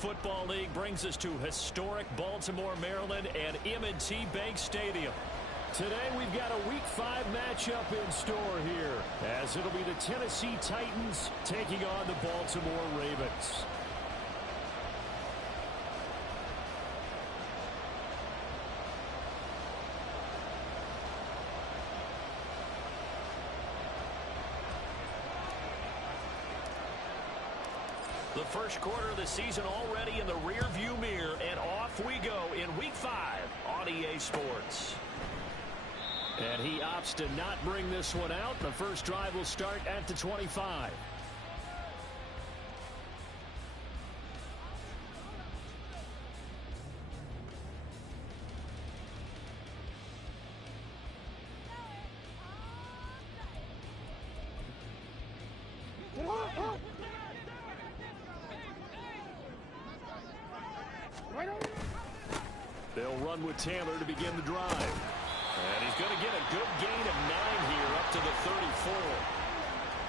Football League brings us to historic Baltimore, Maryland, and M&T Bank Stadium. Today we've got a Week 5 matchup in store here, as it'll be the Tennessee Titans taking on the Baltimore Ravens. The first quarter of the season already in the rear-view mirror, and off we go in Week 5 on EA Sports. And he opts to not bring this one out. The first drive will start at the 25. They'll run with Taylor to begin the drive. And he's going to get a good gain of 9 here up to the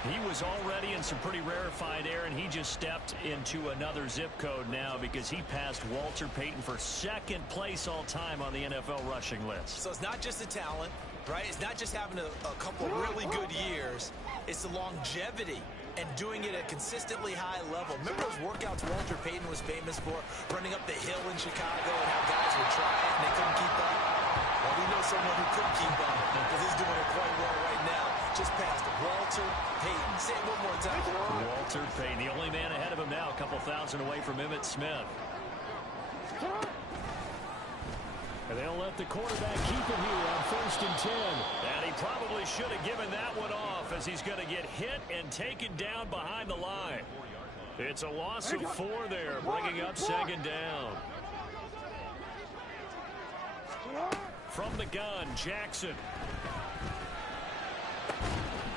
34. He was already in some pretty rarefied air, and he just stepped into another zip code now because he passed Walter Payton for second place all time on the NFL rushing list. So it's not just the talent, right? It's not just having a couple really good years. It's the longevity and doing it at a consistently high level. Remember those workouts Walter Payton was famous for, running up the hill in Chicago and how guys would try it and they couldn't keep up? Well, we know someone who could keep up because he's doing it quite well right now. Just past Walter Payton. Say it one more time. Walter Payton, the only man ahead of him now, a couple thousand away from Emmitt Smith. And they'll let the quarterback keep it here on 1st and 10. And he probably should have given that one off, as he's going to get hit and taken down behind the line. It's a loss of 4 there, bringing up 2nd down. From the gun, Jackson.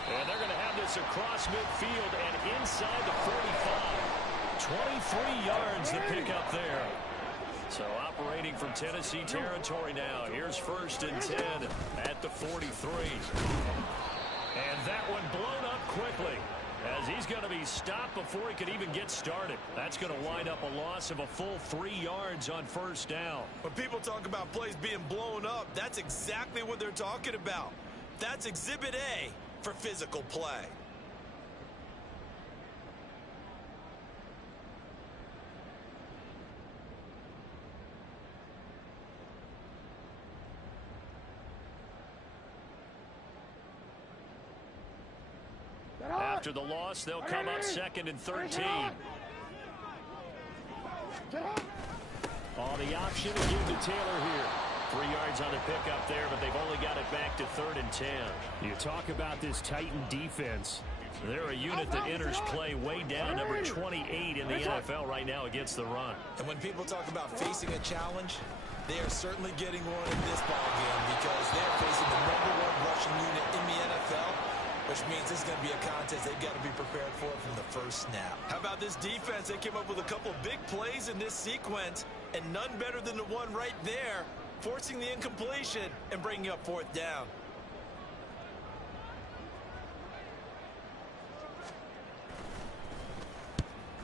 And they're going to have this across midfield and inside the 45. 23 yards to pick up there. So operating from Tennessee territory now. Here's 1st and 10 at the 43. And that one blown up quickly, as he's going to be stopped before he could even get started. That's going to wind up a loss of a full 3 yards on 1st down. When people talk about plays being blown up, that's exactly what they're talking about. That's Exhibit A for physical play. After the loss, they'll come up 2nd and 13. Oh, the option to give to Taylor here. 3 yards on the pickup there, but they've only got it back to 3rd and 10. You talk about this Titan defense. They're a unit that enters play way down, number 28 in the NFL right now against the run. And when people talk about facing a challenge, they are certainly getting one in this ballgame because they're facing the #1 rushing unit in the NFL, which means this is going to be a contest they've got to be prepared for from the first snap. How about this defense? They came up with a couple big plays in this sequence, and none better than the one right there, forcing the incompletion and bringing up 4th down.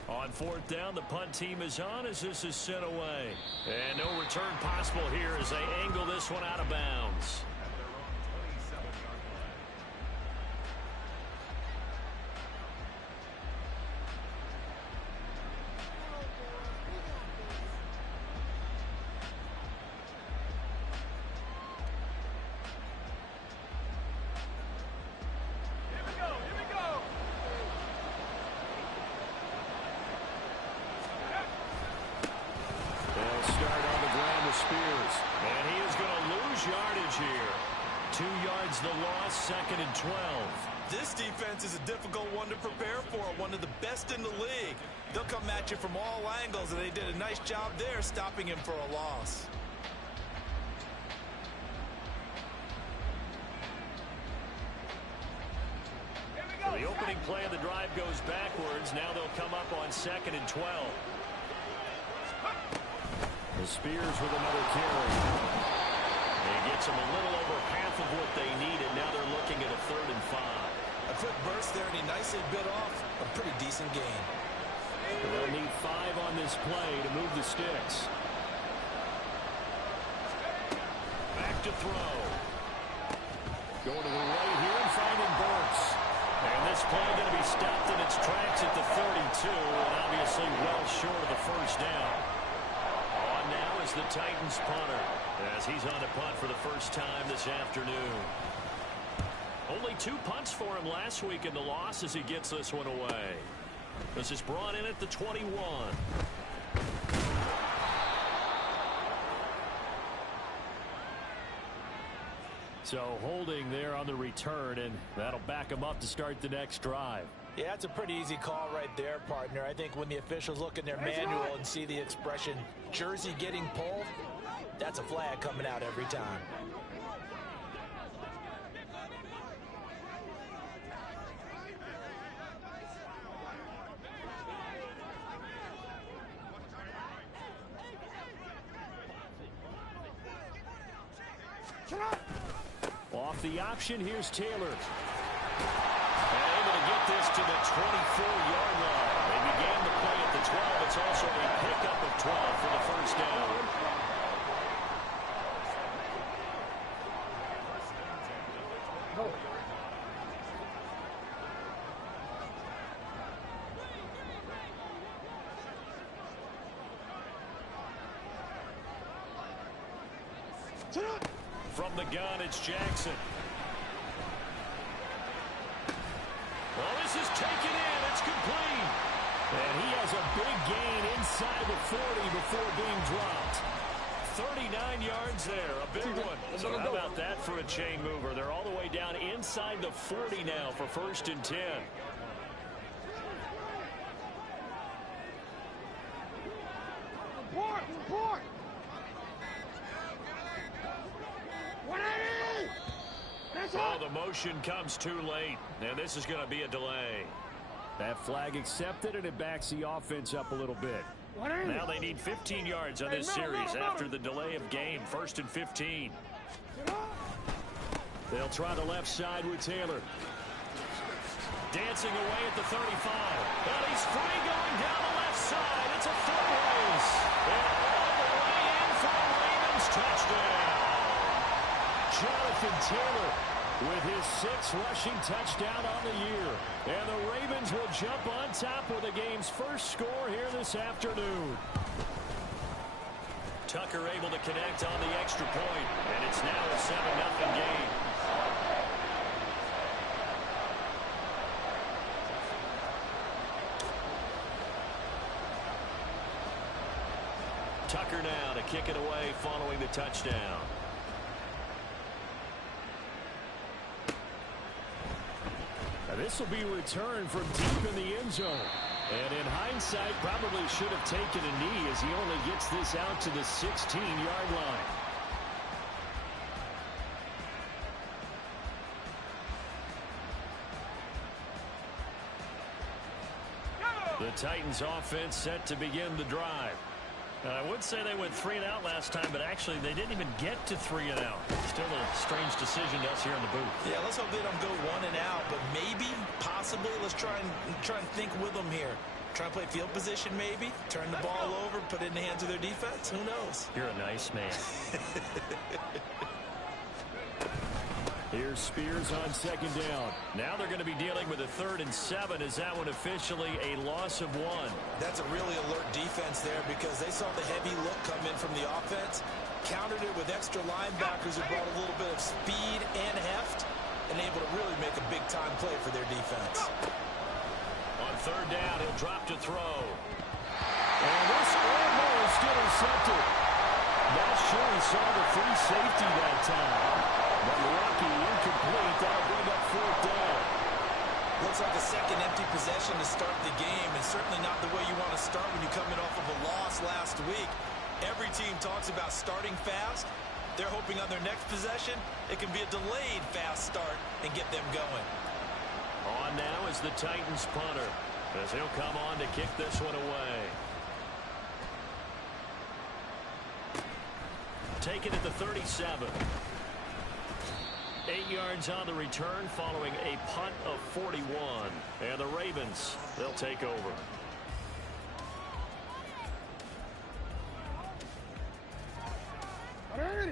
On 4th down, the punt team is on as this is sent away. And no return possible here as they angle this one out of bounds. Spears, and he is going to lose yardage here. 2 yards the loss, 2nd and 12. This defense is a difficult one to prepare for, one of the best in the league. They'll come at you from all angles, and they did a nice job there stopping him for a loss. The opening play of the drive goes backwards. Now they'll come up on 2nd and 12. The Spears with another carry. He gets them a little over half of what they needed. Now they're looking at a 3rd and 5. A quick burst there, and he nicely bit off a pretty decent gain. They'll need 5 on this play to move the sticks. Back to throw. Going to the right here and finding Burks. And this play going to be stopped in its tracks at the 32, and obviously well short of the first down. On now is the Titans punter, as he's on a punt for the first time this afternoon. Only 2 punts for him last week in the loss as he gets this one away. This is brought in at the 21. So holding there on the return, and that'll back him up to start the next drive. Yeah, that's a pretty easy call right there, partner. I think when the officials look in their manual and see the expression jersey getting pulled, that's a flag coming out every time. Off the option, here's Taylor. And able to get this to the 24-yard line. They began the play at the 12. It's also a pickup of 12 for the first down. From the gun, it's Jackson. Well, this is taken in. It's complete. And he has a big gain inside the 40 before being dropped. 39 yards there, a big one. So how about that for a chain mover? They're all the way down inside the 40 now for 1st and 10. Report! Oh, the motion comes too late, and this is going to be a delay. That flag accepted, and it backs the offense up a little bit. Now they need 15 yards on this series after the delay of game. 1st and 15. They'll try the left side with Taylor. Dancing away at the 35. And he's free going down the left side. It's a foot race. And all the way in for a Ravens touchdown. Jonathan Taylor with his 6th rushing touchdown on the year. And the Ravens will jump on top with the game's first score here this afternoon. Tucker able to connect on the extra point, and it's now a 7-0 game. Tucker now to kick it away following the touchdown. This will be returned from deep in the end zone. And in hindsight, probably should have taken a knee as he only gets this out to the 16-yard line. The Titans offense set to begin the drive. I would say they went 3 and out last time, but actually they didn't even get to 3 and out. Still a strange decision to us here in the booth. Yeah, let's hope they don't go 1 and out, but maybe, possibly, let's try and think with them here. Try and play field position maybe, turn the ball over, put it in the hands of their defense. Who knows? You're a nice man. Here's Spears on 2nd down. Now they're going to be dealing with a 3rd and 7. Is that one officially a loss of 1? That's a really alert defense there because they saw the heavy look come in from the offense, countered it with extra linebackers who brought a little bit of speed and heft, and able to really make a big-time play for their defense. On 3rd down, he'll drop to throw. And this almost intercepted. Not sure he saw the free safety that time. But lucky, incomplete. That'll bring up 4th down. Looks like a second empty possession to start the game, and certainly not the way you want to start when you're coming off of a loss last week. Every team talks about starting fast. They're hoping on their next possession, it can be a delayed fast start and get them going. On now is the Titans punter, as he'll come on to kick this one away. Take it at the 37. 8 yards on the return following a punt of 41. And the Ravens, they'll take over.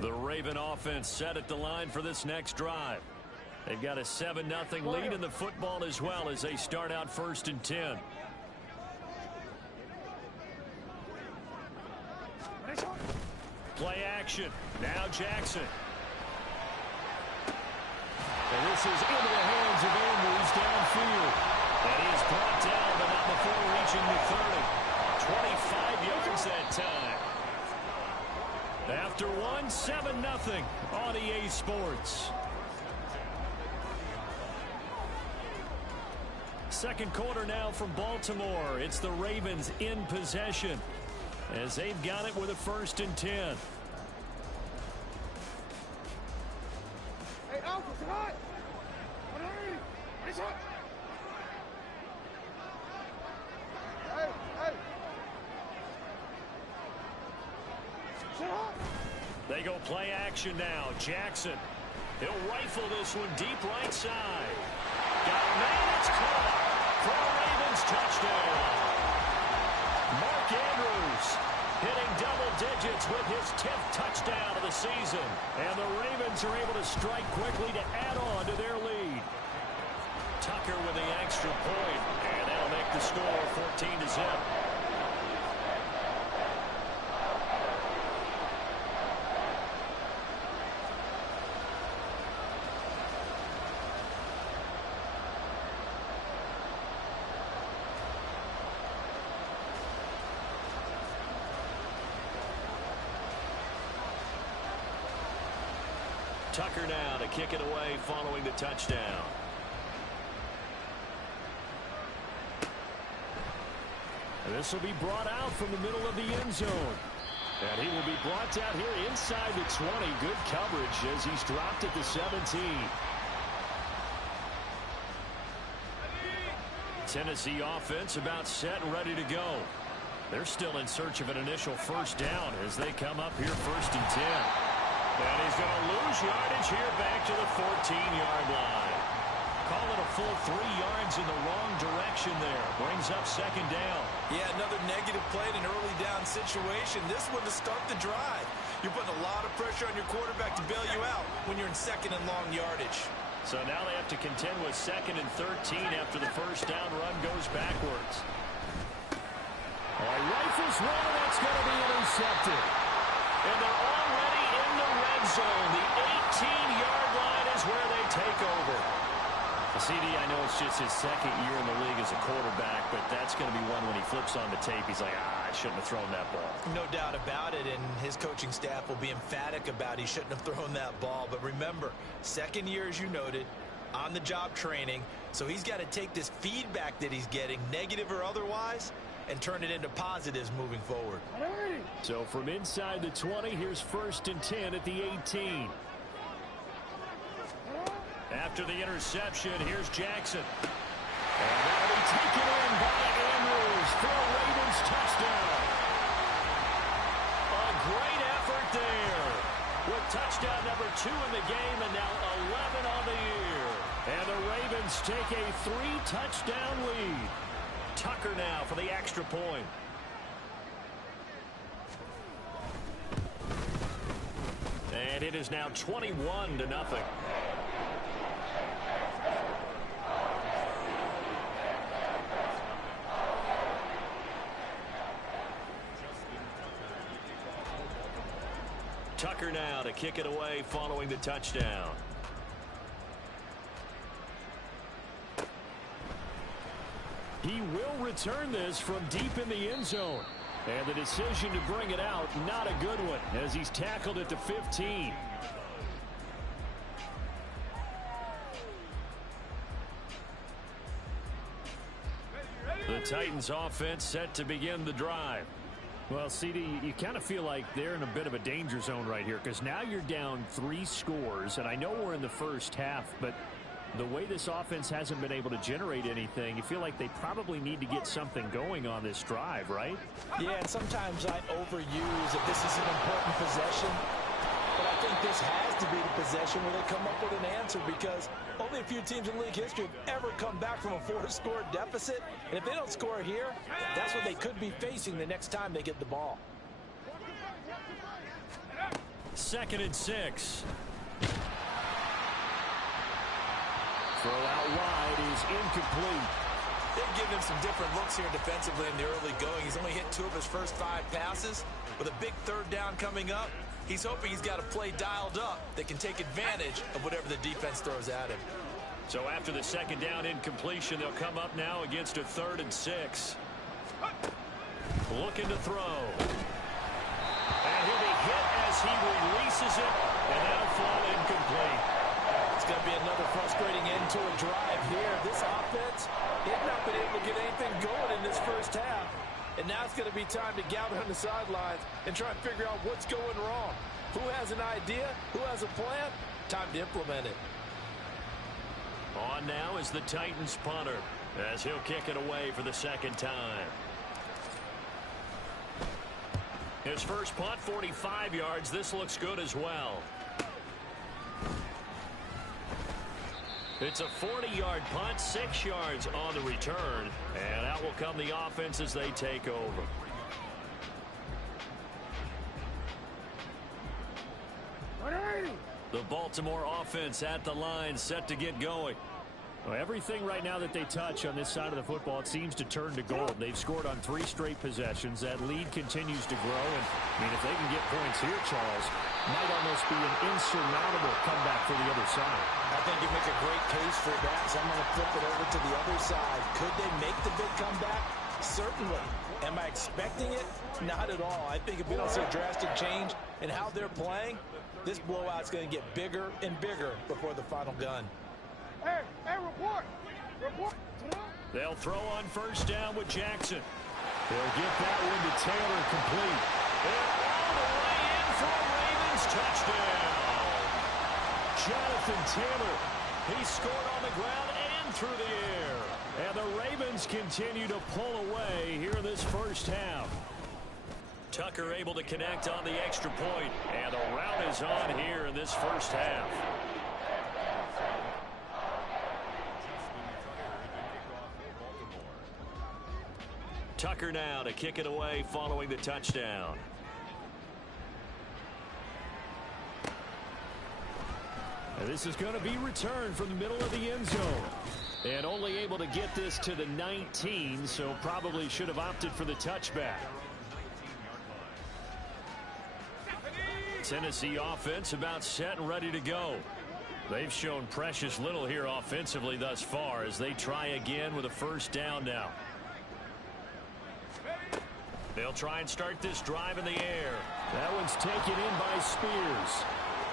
The Raven offense set at the line for this next drive. They've got a 7-0 lead in the football as well as they start out 1st and 10. Play action. Now Jackson. And this is into the hands of Andrews downfield. And he is brought down, but not before reaching the 30. 25 yards that time. After 7-0 on EA Sports. Second quarter now from Baltimore. It's the Ravens in possession as they've got it with a 1st and 10. Hey, Alpha, it's hot! It's hot! Hey, hey! It's hot! They go play action now. Jackson. He'll rifle this one deep right side. Got a man, it's caught for a Ravens touchdown. Mark Andrews hitting double digits with his 10th touchdown of the season. And the Ravens are able to strike quickly to add on to their lead. Tucker with the extra point, and that'll make the score 14-0. Tucker now to kick it away following the touchdown. And this will be brought out from the middle of the end zone. And he will be brought down here inside the 20. Good coverage as he's dropped at the 17. Tennessee offense about set and ready to go. They're still in search of an initial 1st down as they come up here 1st and 10. And he's going to lose yardage here back to the 14-yard line. Call it a full 3 yards in the wrong direction there. Brings up 2nd down. Yeah, another negative play in an early down situation. This one to start the drive. You're putting a lot of pressure on your quarterback to bail you out when you're in 2nd and long yardage. So now they have to contend with 2nd and 13 after the 1st down run goes backwards. Rifles one, and that's going to be intercepted. And they're already in the red zone. The 18-yard line is where they take over. CD, I know it's just his 2nd year in the league as a quarterback, but that's going to be one when he flips on the tape. He's like, I shouldn't have thrown that ball. No doubt about it, and his coaching staff will be emphatic about he shouldn't have thrown that ball. But remember, 2nd year, as you noted, on-the-job training, so he's got to take this feedback that he's getting, negative or otherwise, and turn it into positives moving forward. So from inside the 20, here's 1st and 10 at the 18. After the interception, here's Jackson. And that'll be taken in by Andrews for a Ravens touchdown. A great effort there with touchdown number 2 in the game and now 11 on the year. And the Ravens take a 3-touchdown lead. Tucker now for the extra point. And it is now 21-0. Tucker now to kick it away following the touchdown. He will return this from deep in the end zone. And the decision to bring it out, not a good one, as he's tackled at the 15. The Titans offense set to begin the drive. Well, CD, you kind of feel like they're in a bit of a danger zone right here because now you're down 3 scores, and I know we're in the first half, but the way this offense hasn't been able to generate anything, you feel like they probably need to get something going on this drive, right? Yeah, and sometimes I overuse if this is an important possession, but I think this has to be the possession where they come up with an answer because only a few teams in league history have ever come back from a 4-score deficit, and if they don't score here, that's what they could be facing the next time they get the ball. 2nd and 6. Throw out wide is incomplete. They've given him some different looks here defensively in the early going. He's only hit 2 of his first 5 passes. With a big 3rd down coming up, he's hoping he's got a play dialed up that can take advantage of whatever the defense throws at him. So after the 2nd down incompletion, they'll come up now against a 3rd and 6. Looking to throw. And he'll be hit as he releases it, and that'll fall incomplete. It's going to be another frustrating end to a drive here. This offense, they've not been able to get anything going in this first half. And now it's going to be time to gather on the sidelines and try and figure out what's going wrong. Who has an idea? Who has a plan? Time to implement it. On now is the Titans punter as he'll kick it away for the 2nd time. His first punt, 45 yards. This looks good as well. It's a 40-yard punt, 6 yards on the return. And out will come the offense as they take over. The Baltimore offense at the line, set to get going. Well, everything right now that they touch on this side of the football, it seems to turn to gold. They've scored on 3 straight possessions. That lead continues to grow. And, I mean, if they can get points here, Charles, might almost be an insurmountable comeback for the other side. I think you make a great case for that, so I'm going to flip it over to the other side. Could they make the big comeback? Certainly. Am I expecting it? Not at all. I think if we don't see a drastic change in how they're playing, this blowout's going to get bigger and bigger before the final gun. Hey, report! Report! They'll throw on 1st down with Jackson. They'll get that one to Taylor complete. And all the way in for a Ravens touchdown. Jonathan Taylor, he scored on the ground and through the air. And the Ravens continue to pull away here in this first half. Tucker able to connect on the extra point, and the route is on here in this first half. Tucker now to kick it away following the touchdown. And this is going to be returned from the middle of the end zone. And only able to get this to the 19, so probably should have opted for the touchback. Tennessee offense about set and ready to go. They've shown precious little here offensively thus far as they try again with a 1st down now. They'll try and start this drive in the air. That one's taken in by Spears.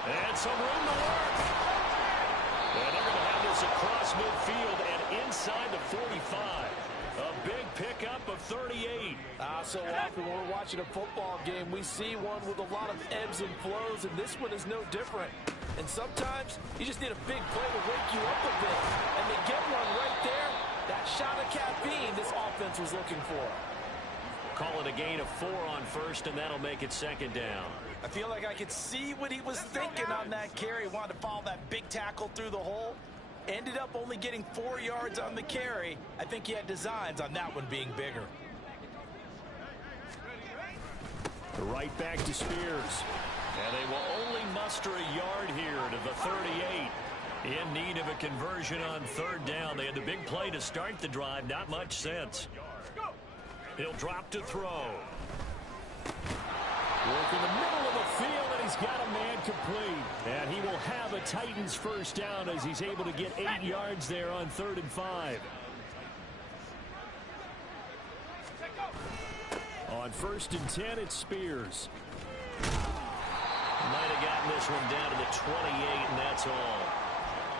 And some room to work. And they're going to have this across midfield and inside the 45. A big pickup of 38. So often when we're watching a football game, we see one with a lot of ebbs and flows, and this one is no different. And sometimes you just need a big play to wake you up a bit. And they get one right there. That shot of caffeine this offense was looking for. Call it a gain of 4 on 1st, and that'll make it 2nd down. I feel like I could see what he was thinking on that carry. He wanted to follow that big tackle through the hole. Ended up only getting 4 yards on the carry. I think he had designs on that one being bigger. Right back to Spears. And they will only muster a yard here to the 38. In need of a conversion on 3rd down. They had the big play to start the drive. Not much sense. He'll drop to throw. Work in the middle of the field, and he's got a man complete. And he will have a Titans 1st down as he's able to get 8 yards there on 3rd and 5. On 1st and 10, it's Spears. Might have gotten this one down to the 28, and that's all.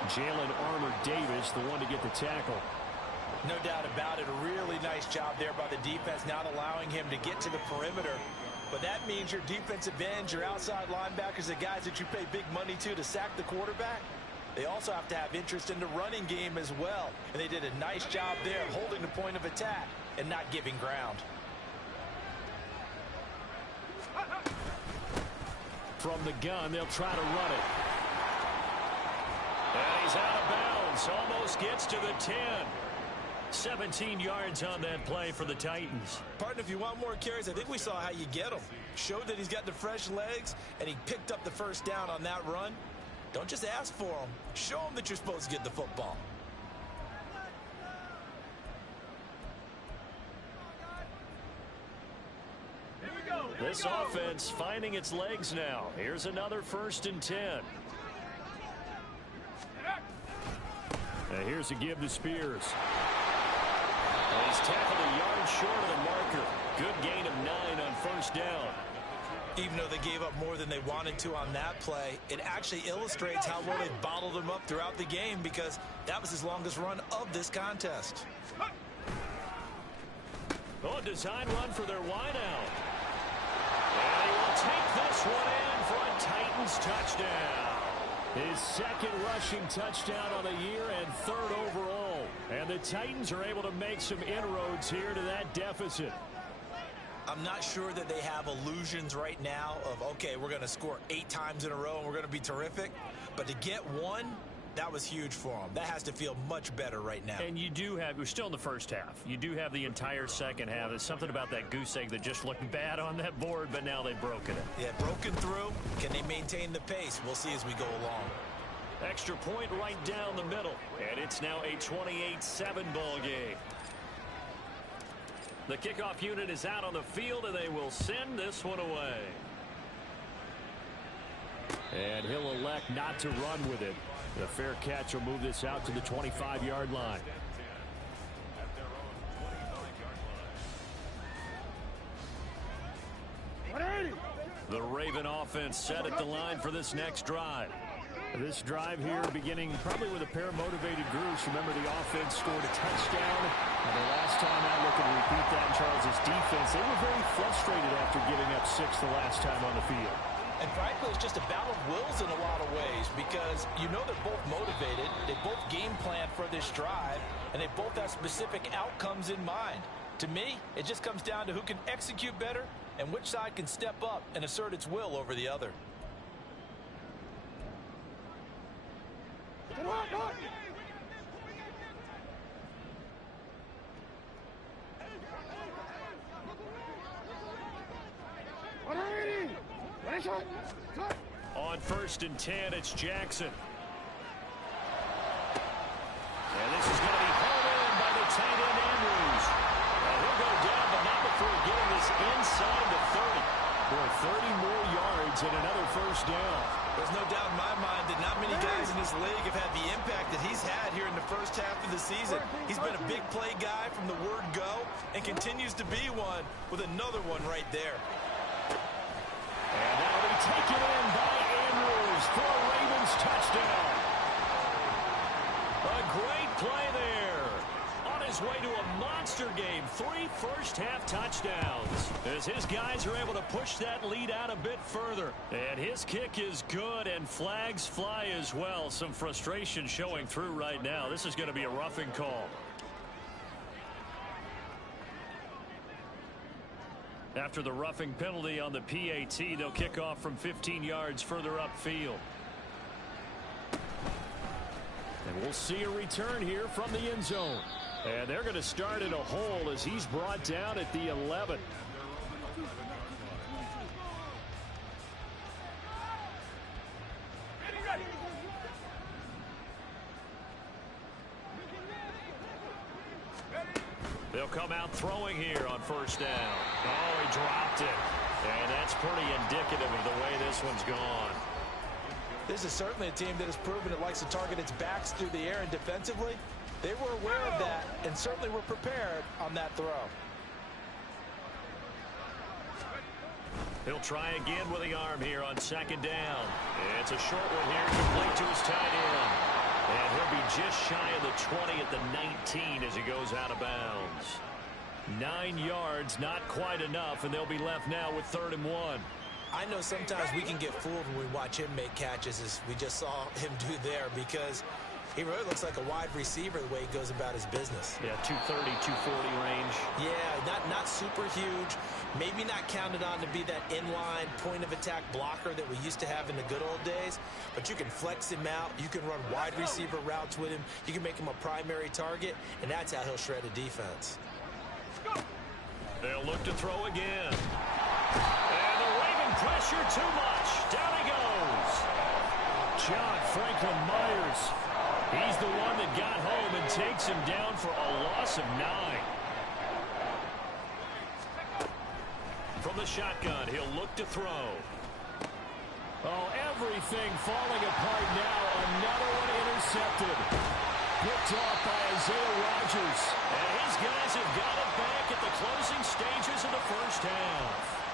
Jalen Armour-Davis, the one to get the tackle. No doubt about it. A really nice job there by the defense, not allowing him to get to the perimeter. But that means your defensive ends, your outside linebackers, the guys that you pay big money to sack the quarterback, they also have to have interest in the running game as well. And they did a nice job there of holding the point of attack and not giving ground. From the gun, they'll try to run it. And he's out of bounds. Almost gets to the 10. 17 yards on that play for the Titans. Partner, if you want more carries, I think we saw how you get them. Showed that he's got the fresh legs, and he picked up the first down on that run. Don't just ask for them. Show them that you're supposed to get the football. This offense finding its legs now. Here's another 1st and 10. Here's a give to Spears. He's tackled a yard short of the marker. Good gain of 9 on 1st down. Even though they gave up more than they wanted to on that play, it actually illustrates how well they bottled him up throughout the game, because that was his longest run of this contest. Oh, design run for their wideout. And he will take this one in for a Titans touchdown. His 2nd rushing touchdown on the year and 3rd overall. And the Titans are able to make some inroads here to that deficit. I'm not sure that they have illusions right now of, okay, we're going to score 8 times in a row and we're going to be terrific. But to get one, that was huge for them. That has to feel much better right now. And you do have, we're still in the first half. You do have the entire second half. There's something about that goose egg that just looked bad on that board, but now they've broken it. Yeah, broken through. Can they maintain the pace? We'll see as we go along. Extra point right down the middle. And it's now a 28-7 ball game. The kickoff unit is out on the field, and they will send this one away. And he'll elect not to run with it. The fair catch will move this out to the 25-yard line. The Raven offense set at the line for this next drive. This drive here beginning probably with a pair of motivated groups. Remember, the offense scored a touchdown. And the last time out, looking to repeat that in Charles' defense, they were very frustrated after giving up 6 the last time on the field. And frankly, it's just a battle of wills in a lot of ways, because you know they're both motivated. They both game plan for this drive, and they both have specific outcomes in mind. To me, it just comes down to who can execute better and which side can step up and assert its will over the other. On 1st and 10, it's Jackson. And this is going to be hauled in by the tight end, Andrews. And he'll go down, but not before getting this inside the 30. Boy, 30 more yards and another 1st down. There's no doubt in my mind that not many guys in this league have had the impact that he's had here in the first half of the season. He's been a big play guy from the word go and continues to be one with another one right there. And that'll be taken in by Andrews for a Ravens touchdown. A great play there. On his way to a monster game. 3 first-half touchdowns. As his guys are able to push that lead out a bit further. And his kick is good, and flags fly as well. Some frustration showing through right now. This is going to be a roughing call. After the roughing penalty on the PAT, they'll kick off from 15 yards further upfield. And we'll see a return here from the end zone. And they're going to start in a hole as he's brought down at the 11. They'll come out throwing here on 1st down. Oh, he dropped it. And that's pretty indicative of the way this one's gone. This is certainly a team that has proven it likes to target its backs through the air, and defensively, they were aware of that and certainly were prepared on that throw. He'll try again with the arm here on 2nd down. It's a short one here, complete to his tight end. And he'll be just shy of the 20 at the 19 as he goes out of bounds. 9 yards, not quite enough, and they'll be left now with 3rd and 1. I know sometimes we can get fooled when we watch him make catches, as we just saw him do there, because He really looks like a wide receiver the way he goes about his business. Yeah, 230, 240 range. Yeah, not super huge. Maybe not counted on to be that inline point-of-attack blocker that we used to have in the good old days. But you can flex him out. You can run wide receiver routes with him. You can make him a primary target, and that's how he'll shred a defense. They'll look to throw again. And the Raven pressure too much. Down he goes. John Franklin Myers. He's the one that got home and takes him down for a loss of 9. From the shotgun, he'll look to throw. Oh, everything falling apart now. Another one intercepted. Picked off by Isaiah Rodgers. And his guys have got it back at the closing stages of the first half.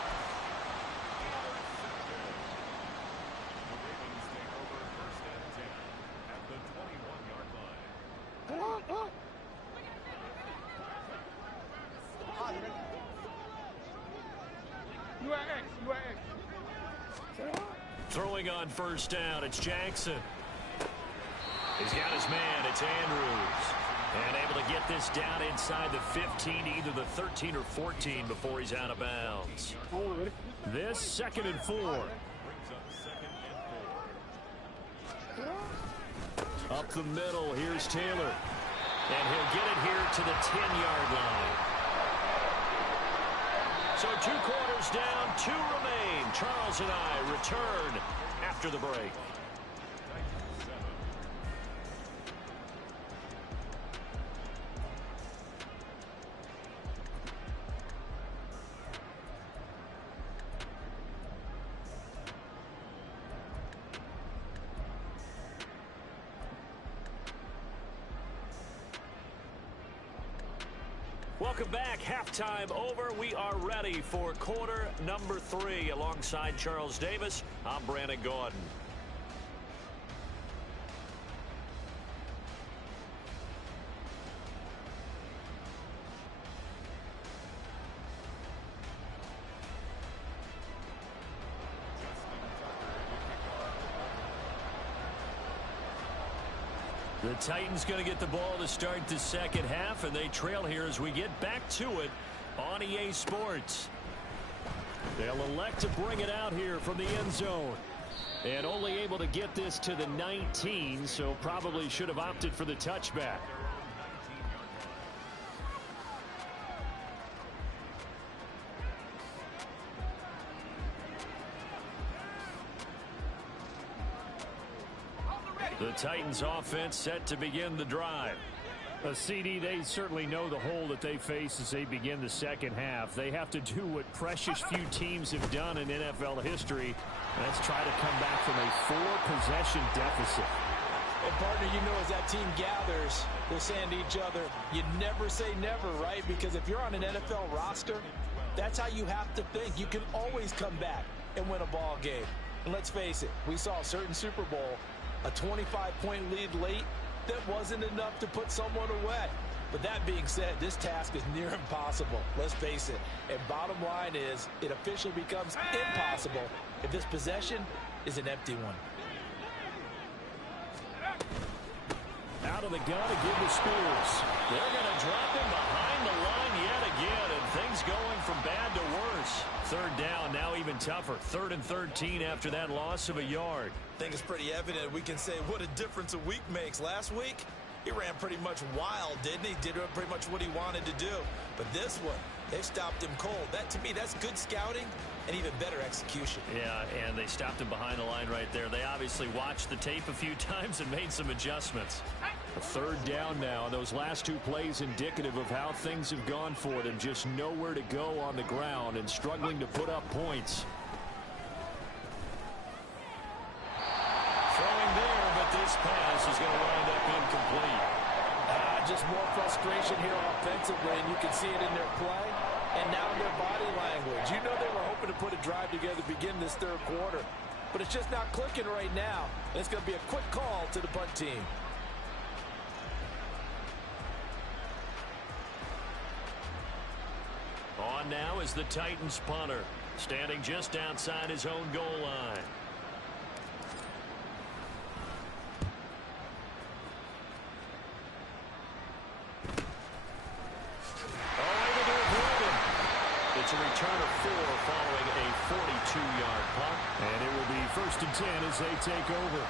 Throwing on first down, it's Jackson. He's got his man, it's Andrews. And able to get this down inside the 15, either the 13 or 14 before he's out of bounds. This 2nd and 4. Up the middle, here's Taylor. And he'll get it here to the 10-yard line. So 2 quarters down, 2 remain. Charles and I return after the break. Welcome back. Halftime over. We are ready for quarter number 3. Alongside Charles Davis, I'm Brandon Gordon. The Titans going to get the ball to start the second half, and they trail here as we get back to it on EA Sports. They'll elect to bring it out here from the end zone. And only able to get this to the 19, so probably should have opted for the touchback. The Titans offense set to begin the drive. CD, they certainly know the hole that they face as they begin the second half. They have to do what precious few teams have done in NFL history. Let's try to come back from a 4-possession deficit. And partner, you know, as that team gathers, they're saying to each other, you never say never, right? Because if you're on an NFL roster, that's how you have to think. You can always come back and win a ball game. And let's face it, we saw a certain Super Bowl, a 25-point lead late, that wasn't enough to put someone away. But that being said, this task is near impossible. Let's face it. And bottom line is, it officially becomes impossible if this possession is an empty one. Out of the gun to give to Spears. They're going to drop him behind the line yet again, and things going from bad to worse. Third down, now even tougher. 3rd and 13 after that loss of a yard. I think it's pretty evident we can say what a difference a week makes. Last week, he ran pretty much wild, didn't he? Did pretty much what he wanted to do. But this one, they stopped him cold. That, to me, that's good scouting and even better execution. Yeah, and they stopped him behind the line right there. They obviously watched the tape a few times and made some adjustments. A 3rd down now. Those last 2 plays indicative of how things have gone for them. Just nowhere to go on the ground and struggling to put up points. Throwing there, but this pass is going to wind up incomplete. Just more frustration here offensively, and you can see it in their play and now in their body language. You know they were hoping to put a drive together to begin this 3rd quarter, but it's just not clicking right now. And it's going to be a quick call to the punt team. On now is the Titans punter, standing just outside his own goal line. 1st and 10 as they take over.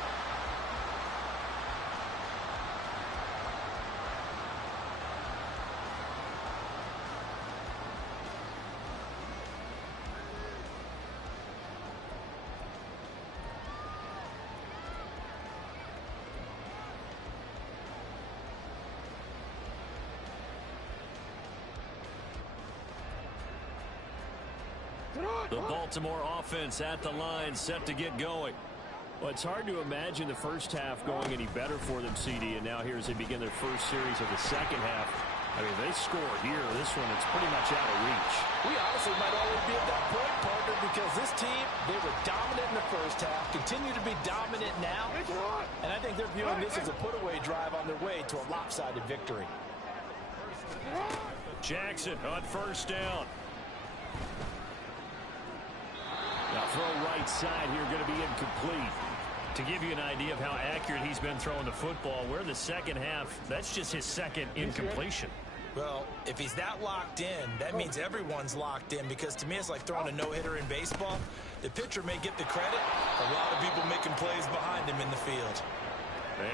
The Baltimore offense at the line, set to get going. Well, it's hard to imagine the first half going any better for them, CD, and now here as they begin their first series of the second half. I mean, they score here. This one, it's pretty much out of reach. We honestly might already be at that point, partner, because this team, they were dominant in the first half, continue to be dominant now, and I think they're viewing this as a put-away drive on their way to a lopsided victory. Jackson on first down. Now throw right side here, going to be incomplete. To give you an idea of how accurate he's been throwing the football, we're in the second half. That's just his second incompletion. Well, if he's that locked in, that means everyone's locked in, because to me it's like throwing a no-hitter in baseball. The pitcher may get the credit, a lot of people making plays behind him in the field.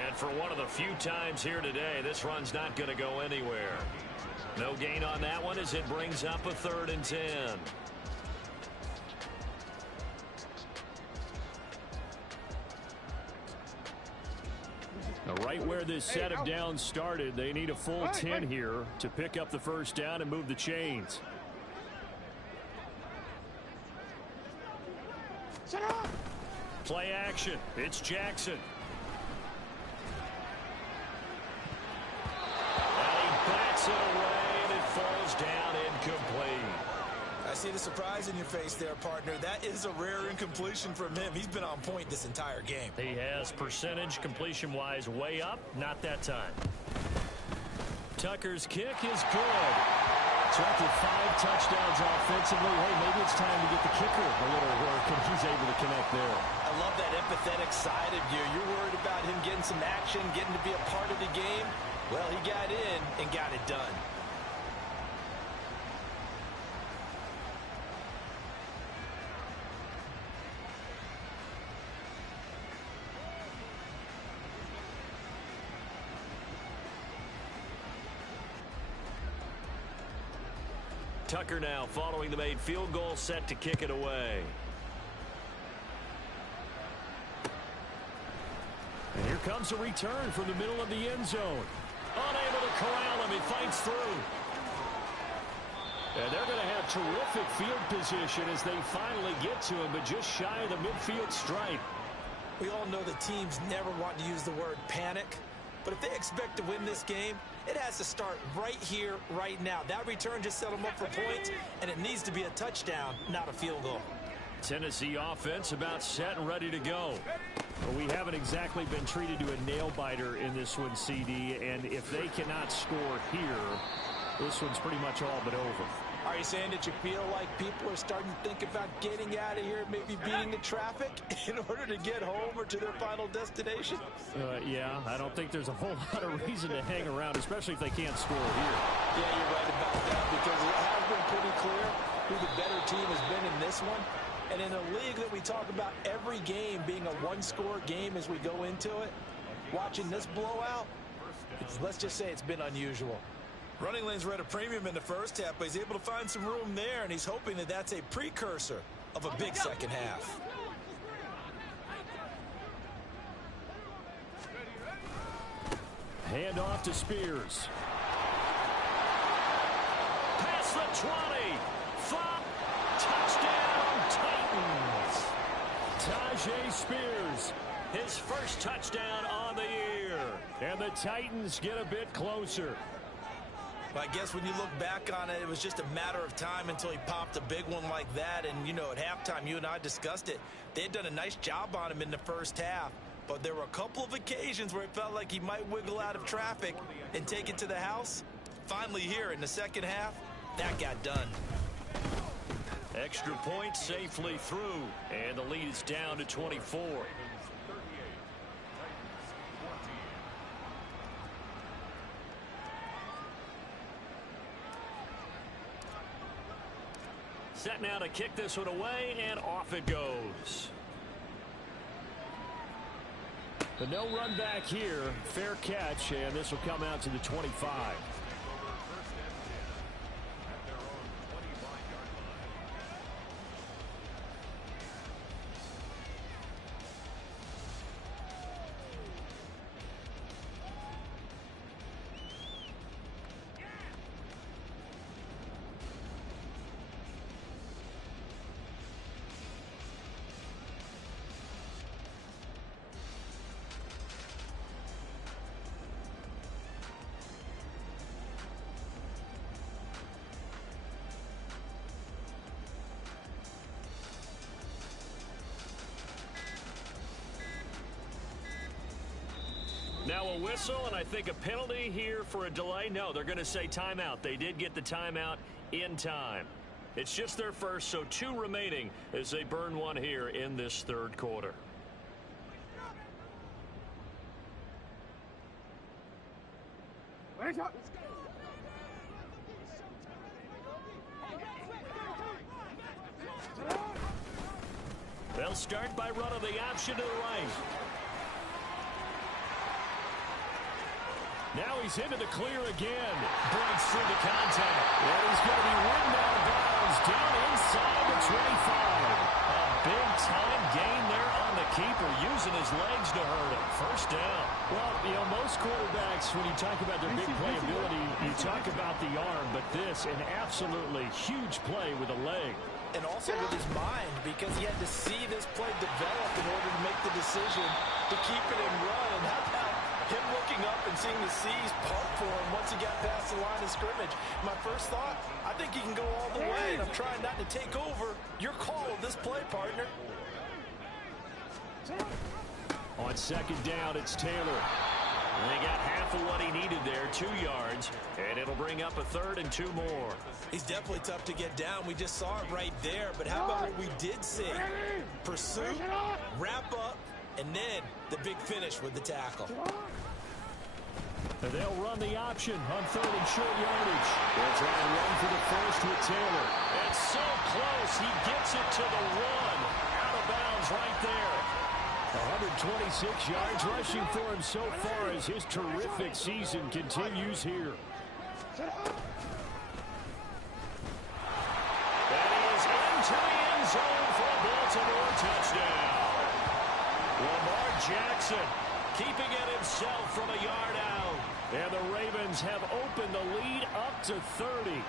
And for one of the few times here today, this run's not going to go anywhere. No gain on that one as it brings up a 3rd and 10. Now, right where this set of downs started, they need a full 10 here to pick up the first down and move the chains. Play action. It's Jackson. And he bats it away, and it falls down incomplete. I see the surprise in your face there, partner. That is a rare incompletion from him. He's been on point this entire game. He has percentage completion-wise way up. Not that time. Tucker's kick is good. So after 5 touchdowns offensively, hey, maybe it's time to get the kicker a little work, and he's able to connect there. I love that empathetic side of you. You're worried about him getting some action, getting to be a part of the game. Well, he got in and got it done. Tucker now following the made field goal, set to kick it away. And here comes a return from the middle of the end zone. Unable to corral him. He fights through. And they're going to have terrific field position as they finally get to him, but just shy of the midfield stripe. We all know the teams never want to use the word panic, but if they expect to win this game, it has to start right here, right now. That return just set them up for points, and it needs to be a touchdown, not a field goal. Tennessee offense about set and ready to go. Well, we haven't exactly been treated to a nail-biter in this one, CD, and if they cannot score here, this one's pretty much all but over. Are you saying that you feel like people are starting to think about getting out of here, maybe beating the traffic in order to get home or to their final destination? Yeah, I don't think there's a whole lot of reason to hang around, especially if they can't score here. Yeah, you're right about that, because it has been pretty clear who the better team has been in this one. And in a league that we talk about every game being a one-score game as we go into it, watching this blowout, let's just say it's been unusual. Running lanes were at a premium in the first half, but he's able to find some room there, and he's hoping that that's a precursor of a big second half. Hand off to Spears. Past the 20. Touchdown, Titans. Tyjae Spears, His first touchdown on the year. and the Titans get a bit closer. Well, I guess when you look back on it, it was just a matter of time until he popped a big one like that. And, you know, at halftime, you and I discussed it. They had done a nice job on him in the first half. But there were a couple of occasions where it felt like he might wiggle out of traffic and take it to the house. Finally here in the second half, that got done. Extra point safely through, and the lead is down to 24. Set now to kick this one away, and off it goes. But no run back here. Fair catch, and this will come out to the 25. Now a whistle, and I think a penalty here for a delay. No, they're going to say timeout. They did get the timeout in time. It's just their first, so 2 remaining as they burn one here in this third quarter. They'll start by running the option to the right. Now he's into the clear again. Breaks through the contact. And he's going to be ridden out of bounds down inside the 25. A big-time gain there on the keeper, using his legs to hurt him. First down. Well, you know, most quarterbacks, when you talk about their big playability, you talk about the arm. But this, an absolutely huge play with a leg. And also with his mind, because he had to see this play develop in order to make the decision to keep it and run. And how about him looking up and seeing the C's part for him once he got past the line of scrimmage? My first thought, I think he can go all the way, and I'm trying not to take over your call of this play, partner. On second down, it's Taylor. And they got half of what he needed there, 2 yards, and it'll bring up a 3rd and 2 more. He's definitely tough to get down. We just saw it right there, but how about what we did see? Pursuit, wrap up, and then the big finish with the tackle. They'll run the option on 3rd and short yardage. They'll try to run for the first with Taylor. It's so close. He gets it to the 1. Out of bounds right there. 126 yards rushing for him so far as his terrific season continues here. That is into the end zone for a Baltimore touchdown. Lamar Jackson keeping it himself from a yard out. And the Ravens have opened the lead up to 30.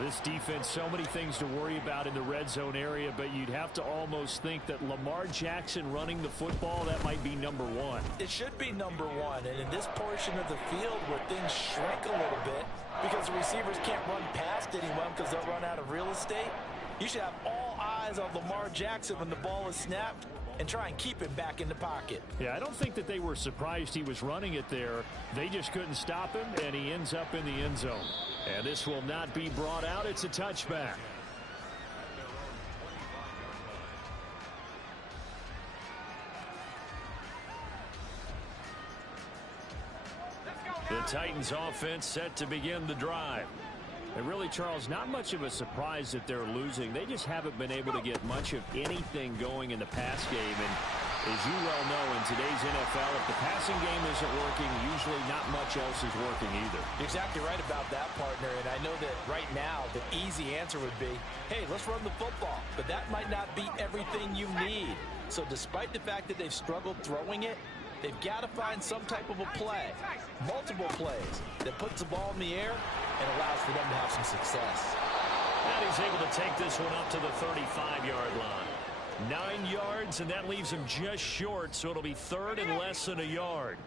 This defense, so many things to worry about in the red zone area, but you'd have to almost think that Lamar Jackson running the football, that might be number 1. It should be number 1, and in this portion of the field where things shrink a little bit because the receivers can't run past anyone because they'll run out of real estate, you should have all eyes on Lamar Jackson when the ball is snapped and try and keep him back in the pocket. Yeah, I don't think that they were surprised he was running it there. They just couldn't stop him, and he ends up in the end zone. And this will not be brought out. It's a touchback. The Titans offense set to begin the drive. And really, Charles, not much of a surprise that they're losing. They just haven't been able to get much of anything going in the pass game. And as you well know, in today's NFL, if the passing game isn't working, usually not much else is working either. You're exactly right about that, partner. And I know that right now the easy answer would be, hey, let's run the football. But that might not be everything you need. So despite the fact that they've struggled throwing it, they've got to find some type of a play, multiple plays, that puts the ball in the air and allows for them to have some success. And he's able to take this one up to the 35-yard line. 9 yards, and that leaves him just short, so it'll be 3rd and less than a yard.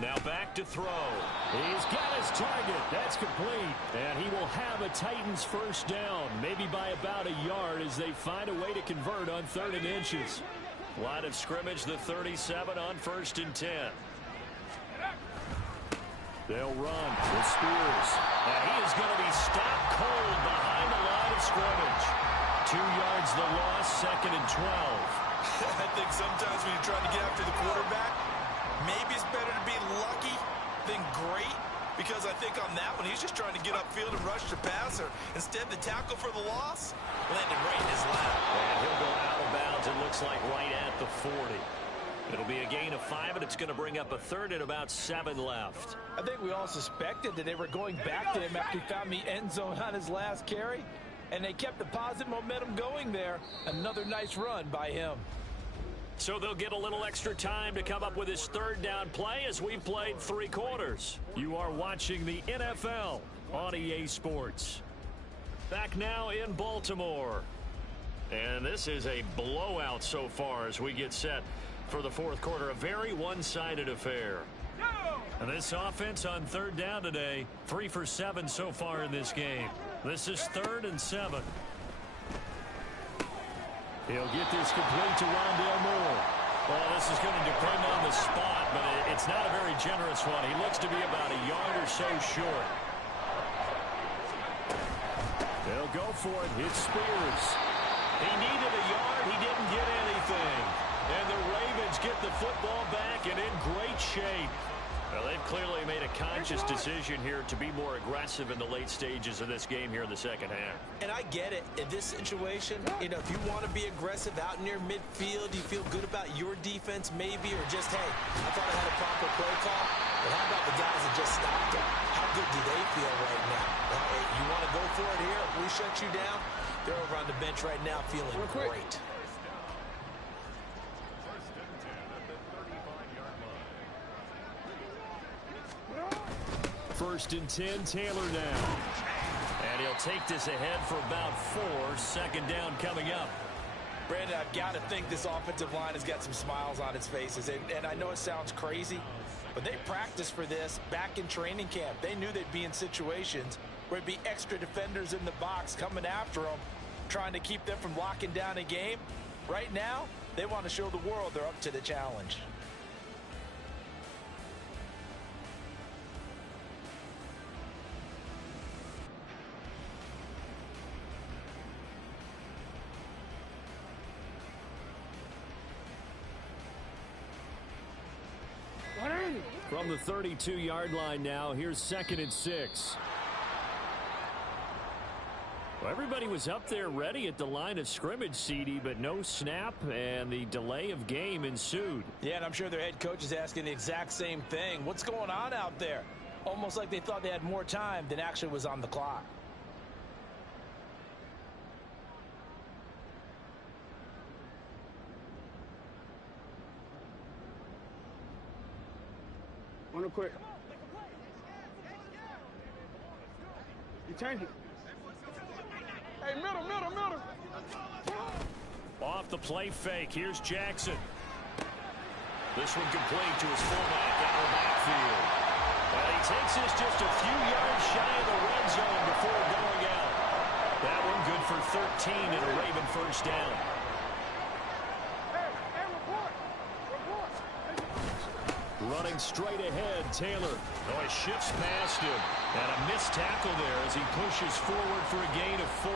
Now back to throw. He's got his target. That's complete. And he will have a Titans first down, maybe by about a yard as they find a way to convert on 3rd and inches. Line of scrimmage, the 37 on 1st and 10. They'll run with Spears. And he is going to be stopped cold behind the line of scrimmage. 2 yards the loss, 2nd and 12. I think sometimes when you're trying to get after the quarterback, maybe it's better to be lucky than great, because I think on that one, he's just trying to get upfield and rush the passer. Instead, the tackle for the loss landed right in his lap. looks like right at the 40. It'll be a gain of 5, and it's going to bring up a third and about 7 left. I think we all suspected that they were going back to him after he found the end zone on his last carry, and they kept the positive momentum going there. Another nice run by him. So they'll get a little extra time to come up with his third down play as we've played 3 quarters. You are watching the NFL on EA Sports. Back now in Baltimore. And this is a blowout so far as we get set for the fourth quarter. A very one-sided affair. And this offense on third down today, 3 for 7 so far in this game. This is 3rd and 7. He'll get this complete to Rondale Moore. Well, this is going to depend on the spot, but it's not a very generous one. He looks to be about a yard or so short. They'll go for it. It's Spears. He needed a yard. He didn't get anything. And the Ravens get the football back and in great shape. Well, they've clearly made a conscious decision here to be more aggressive in the late stages of this game here in the second half. And I get it. In this situation, if you want to be aggressive out near midfield, you feel good about your defense maybe, or just, hey, I thought I had a proper play call. But how about the guys that just stopped it? How good do they feel right now? Hey, you want to go for it here? We shut you down. They're over on the bench right now feeling great. 1st and 10, Taylor now. And he'll take this ahead for about 4. 2nd down coming up. Brandon, I've got to think this offensive line has got some smiles on its faces. And I know it sounds crazy, but they practiced for this back in training camp. They knew they'd be in situations where there'd be extra defenders in the box coming after them, trying to keep them from locking down a game. Right now, they want to show the world they're up to the challenge. From the 32-yard line now, here's 2nd and 6. Well, everybody was up there ready at the line of scrimmage, CD, but no snap, and the delay of game ensued. Yeah, and I'm sure their head coach is asking the exact same thing. What's going on out there? Almost like they thought they had more time than actually was on the clock. Real quick. You change it. Hey, middle. Off the play fake. Here's Jackson. This one complete to his fullback out of the backfield. And he takes this just a few yards shy of the red zone before going out. That one good for 13 and a Raven 1st down. Running straight ahead, Taylor. Oh, he shifts past him. And a missed tackle there as he pushes forward for a gain of 4.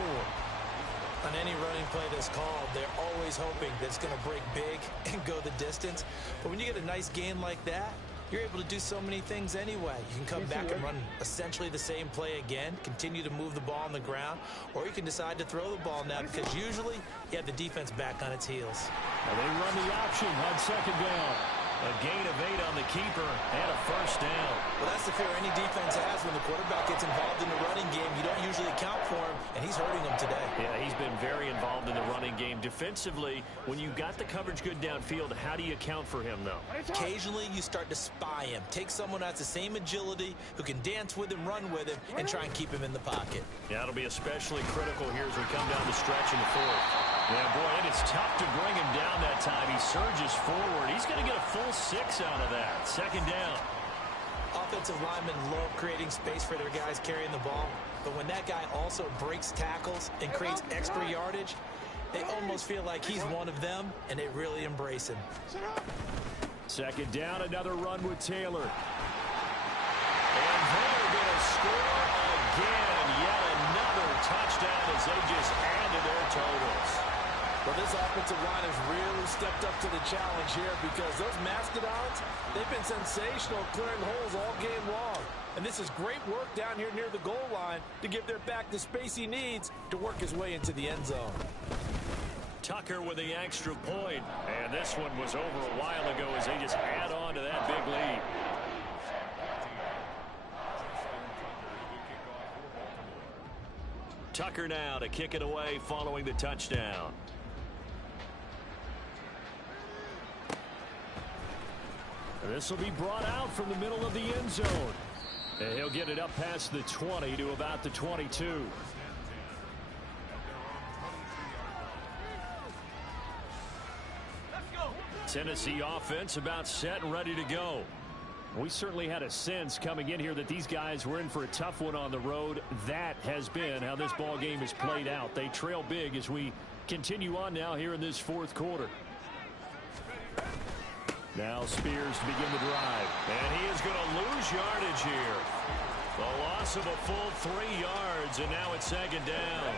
On any running play that's called, they're always hoping that it's going to break big and go the distance. But when you get a nice gain like that, you're able to do so many things anyway. You can come back and run essentially the same play again, continue to move the ball on the ground, or you can decide to throw the ball now because usually you have the defense back on its heels. And they run the option on 2nd down. A gain of 8 on the keeper and a 1st down. Well, that's the fear any defense has when the quarterback gets involved in the running game. You don't usually account for him, and he's hurting them today. Yeah, he's been very involved in the running game. Defensively, when you got the coverage good downfield, how do you account for him, though? Occasionally, you start to spy him. Take someone who has the same agility, who can dance with him, run with him, and try and keep him in the pocket. Yeah, it'll be especially critical here as we come down the stretch in the 4th. Yeah, boy, and it's tough to bring him down that time. He surges forward. He's going to get a full 6 out of that. 2nd down. Offensive linemen love creating space for their guys carrying the ball. But when that guy also breaks tackles and creates extra yardage, they almost feel like he's one of them, and they really embrace him. 2nd down, another run with Taylor. And they're going to score again. Yet another touchdown as they just add to their totals. Well, this offensive line has really stepped up to the challenge here because those Mastodons, they've been sensational clearing holes all game long. And this is great work down here near the goal line to give their back the space he needs to work his way into the end zone. Tucker with the extra point. And this one was over a while ago as they just add on to that big lead. Tucker now to kick it away following the touchdown. This will be brought out from the middle of the end zone. And he'll get it up past the 20 to about the 22. Tennessee offense about set and ready to go. We certainly had a sense coming in here that these guys were in for a tough one on the road. That has been how this ball game has played out. They trail big as we continue on now here in this fourth quarter. Now Spears to begin the drive. And he is going to lose yardage here. The loss of a full 3 yards, and now it's second down.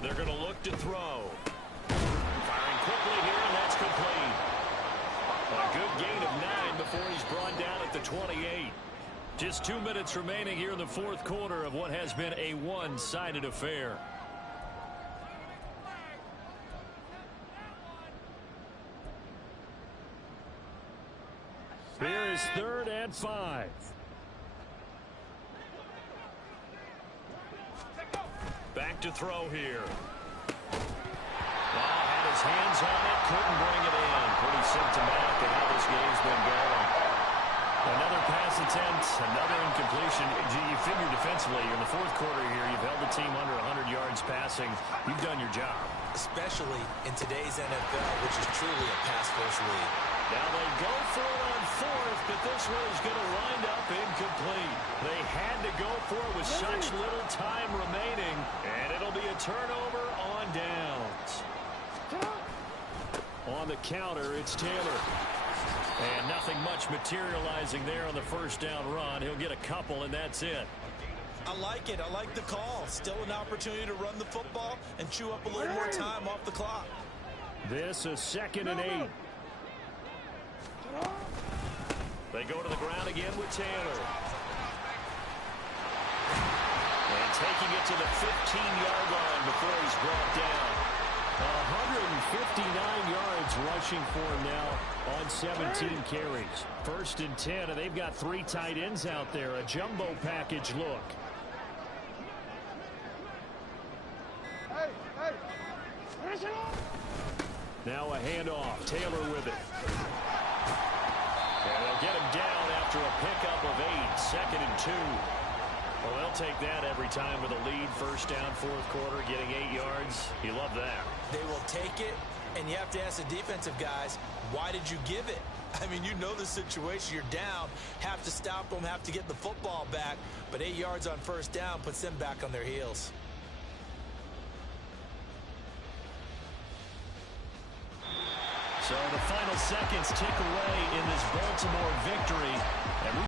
They're going to look to throw. Firing quickly here, and that's complete. A good gain of 9 before he's brought down at the 28. Just 2 minutes remaining here in the fourth quarter of what has been a one-sided affair. Here is 3rd and 5. Back to throw here. Had his hands on it, couldn't bring it in. Pretty symptomatic of how this game's been going. Another pass attempt, another incompletion. You figure defensively in the fourth quarter here, you've held the team under 100 yards passing. You've done your job. Especially in today's NFL, which is truly a pass-first league. Now they go for it on 4th, but this one is going to wind up incomplete. They had to go for it with such little time remaining, and it'll be a turnover on downs. On the counter, it's Taylor. And nothing much materializing there on the first down run. He'll get a couple, and that's it. I like it. I like the call. Still an opportunity to run the football and chew up a little more time off the clock. This is 2nd and 8. They go to the ground again with Taylor. And taking it to the 15-yard line before he's brought down. 159 yards rushing for him now on 17 carries. 1st and 10, and they've got 3 tight ends out there. A jumbo package look. Now a handoff. Taylor with it. And they'll get him down after a pickup of 8. 2nd and 2. Well, they'll take that every time with a lead. First down, fourth quarter, getting 8 yards. You love that. They will take it, and you have to ask the defensive guys, why did you give it? I mean, you know the situation. You're down, have to stop them, have to get the football back. But 8 yards on first down puts them back on their heels. So the final seconds tick away in this Baltimore victory. And